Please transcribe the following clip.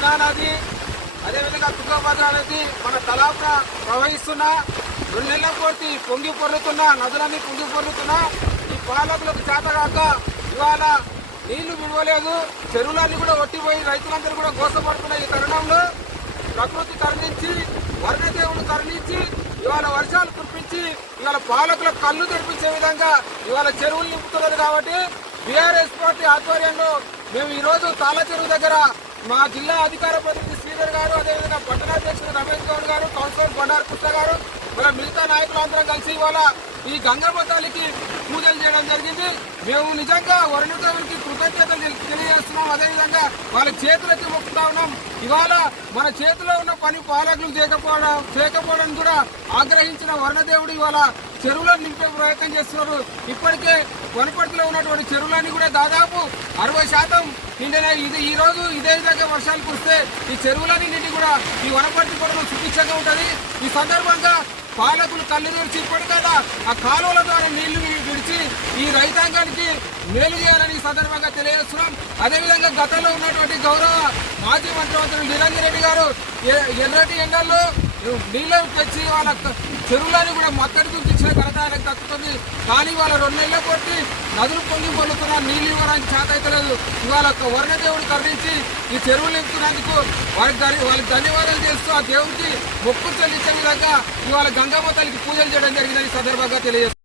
కృష్ణా నది అదేవిధంగా తుంగభద్ర నది మన తలాప ప్రవహిస్తున్న రెండు నెలల పూర్తి పొంగి పొర్లుతున్న నదులన్నీ పొంగి పొర్లుతున్న ఈ పాలకులకు చేతగాక ఇవాళ నీళ్ళు విడవలేదు చెరువులన్నీ కూడా ఒట్టిపోయి రైతులందరూ కూడా గోసపడుతున్న ఈ తరుణంలో ప్రకృతి తరలించి వర్ణదేవుడు తరలించి ఇవాళ వర్షాలు కురిపించి ఇవాళ పాలకులకు కళ్ళు తెరిపించే విధంగా ఇవాళ చెరువులు నింపుతున్నారు కాబట్టి బీఆర్ఎస్ పార్టీ ఆధ్వర్యంలో మేము ఈరోజు తాళ చెరువు దగ్గర మా జిల్లా అధికార ప్రతినిధి శ్రీధర్ గారు అదేవిధంగా పట్టణాధ్యక్షుడు రమేష్ గౌడ్ గారు కౌన్సిలర్ బండారు కృష్ణ గారు మన మిగతా నాయకులందరం కలిసి ఇవాళ ఈ గంగమ్మ తల్లికి పూజలు చేయడం జరిగింది. మేము నిజంగా వరుణదేవునికి కృతజ్ఞతలు తెలియజేస్తున్నాం. అదేవిధంగా వాళ్ళ చేతులకి మొక్కుతా ఉన్నాం. ఇవాళ మన చేతిలో ఉన్న పని పాలకులు చేయకపోవడం చేయకపోవడం కూడా ఆగ్రహించిన వర్ణదేవుడు ఇవాళ చెరువులను నింపే ప్రయత్నం చేస్తున్నారు ఇప్పటికే వనపర్తిలో ఉన్నటువంటి చెరువులన్నీ కూడా దాదాపు అరవై శాతం నిండిన ఇది ఈ రోజు ఇదే విధంగా వర్షాలు కురిస్తే ఈ చెరువులన్నింటినీ కూడా ఈ వనపర్తి కూడా సుభిక్షంగా ఉంటుంది. ఈ సందర్భంగా పాలకులు కళ్ళు తెరిచి ఇప్పటికల్లా ఆ కాలువల ద్వారా నీళ్ళు విడిచి ఈ రైతాంగానికి మేలు చేయాలని ఈ సందర్భంగా తెలియజేస్తున్నాం. అదేవిధంగా గతంలో ఉన్నటువంటి గౌరవ మాజీ మంత్రిమంత్రులు నిరంజన్ రెడ్డి గారు ఎర్రటి ఎండల్లో నీళ్ళకి తెచ్చి వాళ్ళ చెరువులని చెరువులను కూడా మత్తడి చూపించిన ఘనత ఆయనకు దక్కుతుంది కానీ వాళ్ళ రెండు కొట్టి నదులు పొంగి పొల్లుతున్న నీళ్ళు ఇవ్వడానికి చేత అవుతలేదు ఇవాళ ఒక వర్ణదేవుడు కరుణించి ఈ చెరువులు నింపుతున్నందుకు వారికి దాని వాళ్ళకి ధన్యవాదాలు చేస్తూ ఆ దేవుడికి మొక్కు చెల్లించే విధంగా ఇవాళ గంగమ్మ పూజలు చేయడం జరిగిందని సందర్భంగా తెలియజేస్తారు